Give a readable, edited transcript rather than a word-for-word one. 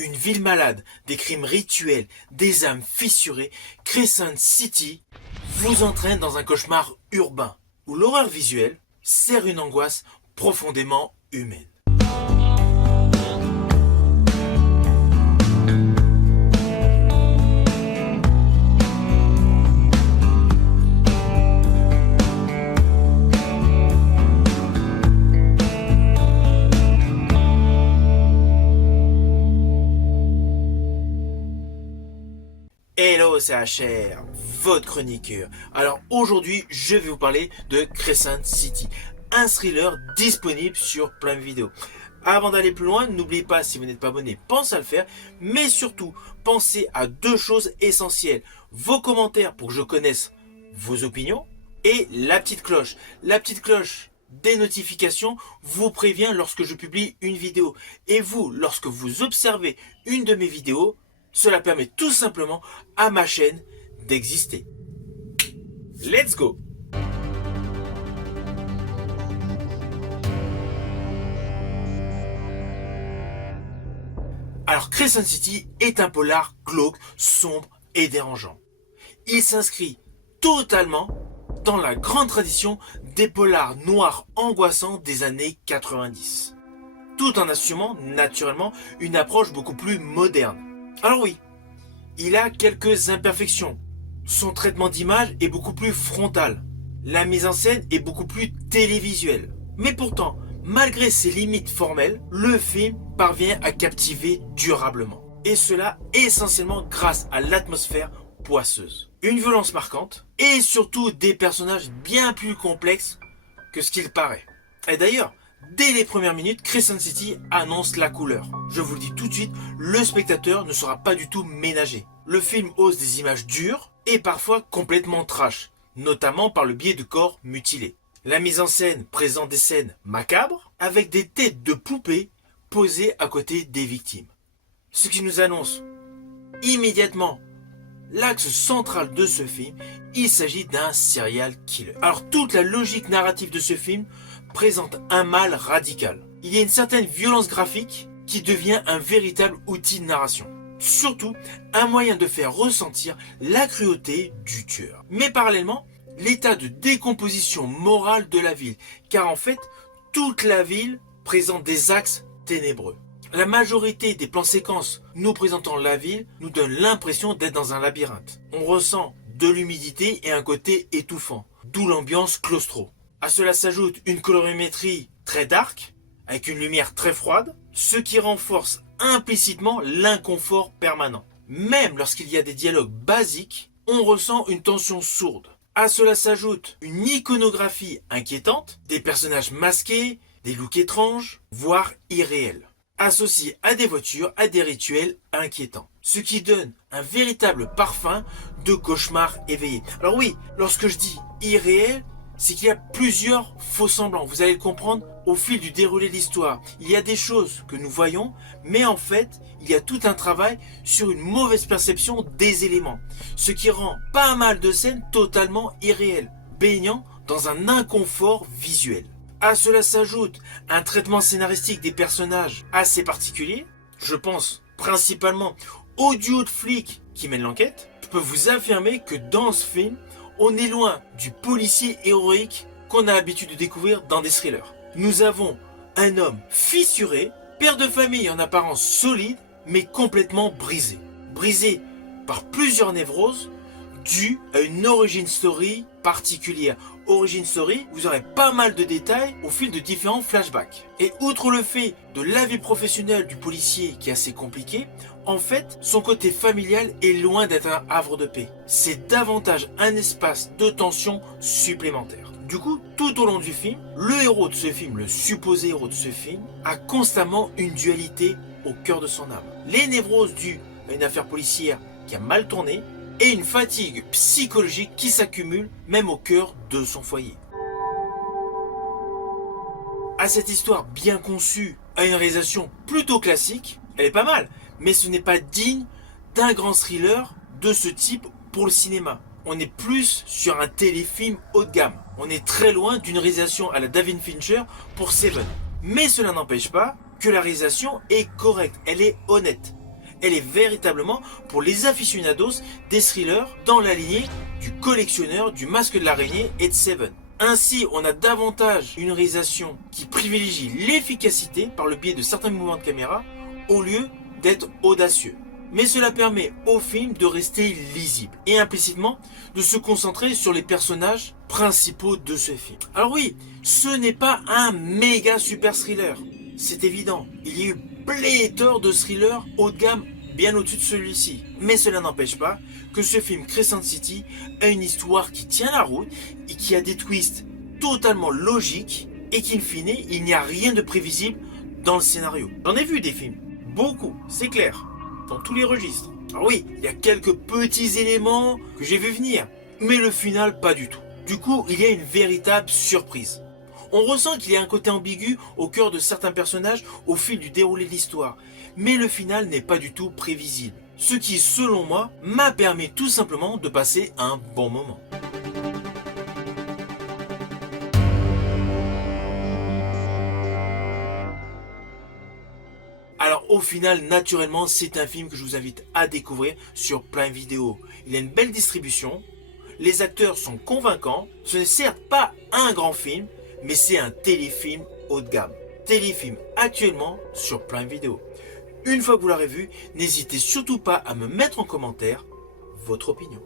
Une ville malade, des crimes rituels, des âmes fissurées, Crescent City vous entraîne dans un cauchemar urbain où l'horreur visuelle sert une angoisse profondément humaine. Hello, c'est HR, votre chroniqueur. Alors aujourd'hui, je vais vous parler de Crescent City, un thriller disponible sur Prime Video. Avant d'aller plus loin, n'oubliez pas, si vous n'êtes pas abonné, pensez à le faire, mais surtout, pensez à deux choses essentielles. Vos commentaires pour que je connaisse vos opinions et la petite cloche. La petite cloche des notifications vous prévient lorsque je publie une vidéo. Et vous, lorsque vous observez une de mes vidéos, cela permet tout simplement à ma chaîne d'exister. Let's go! Alors Crescent City est un polar glauque, sombre et dérangeant. Il s'inscrit totalement dans la grande tradition des polars noirs angoissants des années 90, tout en assumant naturellement une approche beaucoup plus moderne. Alors oui, il a quelques imperfections. Son traitement d'image est beaucoup plus frontal. La mise en scène est beaucoup plus télévisuelle. Mais pourtant, malgré ses limites formelles, le film parvient à captiver durablement. Et cela essentiellement grâce à l'atmosphère poisseuse. Une violence marquante et surtout des personnages bien plus complexes que ce qu'il paraît. Et d'ailleurs, dès les premières minutes, Crescent City annonce la couleur. Je vous le dis tout de suite, le spectateur ne sera pas du tout ménagé. Le film ose des images dures et parfois complètement trash, notamment par le biais de corps mutilés. La mise en scène présente des scènes macabres avec des têtes de poupées posées à côté des victimes. Ce qui nous annonce immédiatement l'axe central de ce film, il s'agit d'un serial killer. Alors toute la logique narrative de ce film présente un mal radical. Il y a une certaine violence graphique qui devient un véritable outil de narration. Surtout, un moyen de faire ressentir la cruauté du tueur. Mais parallèlement, l'état de décomposition morale de la ville. Car en fait, toute la ville présente des axes ténébreux. La majorité des plans séquences nous présentant la ville nous donne l'impression d'être dans un labyrinthe. On ressent de l'humidité et un côté étouffant, d'où l'ambiance claustro. À cela s'ajoute une colorimétrie très dark, avec une lumière très froide, ce qui renforce implicitement l'inconfort permanent. Même lorsqu'il y a des dialogues basiques, on ressent une tension sourde. À cela s'ajoute une iconographie inquiétante, des personnages masqués, des looks étranges, voire irréels, associés à des voitures, à des rituels inquiétants. Ce qui donne un véritable parfum de cauchemar éveillé. Alors oui, lorsque je dis irréel, c'est qu'il y a plusieurs faux semblants. Vous allez le comprendre au fil du déroulé de l'histoire. Il y a des choses que nous voyons, mais en fait, il y a tout un travail sur une mauvaise perception des éléments. Ce qui rend pas mal de scènes totalement irréelles, baignant dans un inconfort visuel. À cela s'ajoute un traitement scénaristique des personnages assez particulier. Je pense principalement au duo de flics qui mène l'enquête. Je peux vous affirmer que dans ce film, on est loin du policier héroïque qu'on a l'habitude de découvrir dans des thrillers. Nous avons un homme fissuré, père de famille en apparence solide, mais complètement brisé. Brisé par plusieurs névroses, dues à une origin story particulière. Origin story, vous aurez pas mal de détails au fil de différents flashbacks. Et outre le fait de la vie professionnelle du policier qui est assez compliqué, en fait, son côté familial est loin d'être un havre de paix. C'est davantage un espace de tension supplémentaire. Du coup, tout au long du film, le héros de ce film, le supposé héros de ce film, a constamment une dualité au cœur de son âme. Les névroses dues à une affaire policière qui a mal tourné et une fatigue psychologique qui s'accumule même au cœur de son foyer. À cette histoire bien conçue, à une réalisation plutôt classique, elle est pas mal, mais ce n'est pas digne d'un grand thriller de ce type pour le cinéma. On est plus sur un téléfilm haut de gamme. On est très loin d'une réalisation à la David Fincher pour Seven. Mais cela n'empêche pas que la réalisation est correcte, elle est honnête. Elle est véritablement pour les aficionados des thrillers dans la lignée du Collectionneur, du Masque de l'araignée et de Seven. Ainsi, on a davantage une réalisation qui privilégie l'efficacité par le biais de certains mouvements de caméra au lieu d'être audacieux. Mais cela permet au film de rester lisible et implicitement de se concentrer sur les personnages principaux de ce film. Alors oui, ce n'est pas un méga super thriller, c'est évident. Il y a eu pléthore de thrillers haut de gamme bien au-dessus de celui-ci. Mais cela n'empêche pas que ce film Crescent City a une histoire qui tient la route et qui a des twists totalement logiques et qu'in fine, il n'y a rien de prévisible dans le scénario. J'en ai vu des films, beaucoup, c'est clair, dans tous les registres. Alors oui, il y a quelques petits éléments que j'ai vu venir, mais le final pas du tout. Du coup, il y a une véritable surprise. On ressent qu'il y a un côté ambigu au cœur de certains personnages au fil du déroulé de l'histoire, mais le final n'est pas du tout prévisible. Ce qui, selon moi, m'a permis tout simplement de passer un bon moment. Alors au final, naturellement, c'est un film que je vous invite à découvrir sur Prime Video. Il a une belle distribution, les acteurs sont convaincants, ce n'est certes pas un grand film, mais c'est un téléfilm haut de gamme. Téléfilm actuellement sur Prime Video. Une fois que vous l'aurez vu, n'hésitez surtout pas à me mettre en commentaire votre opinion.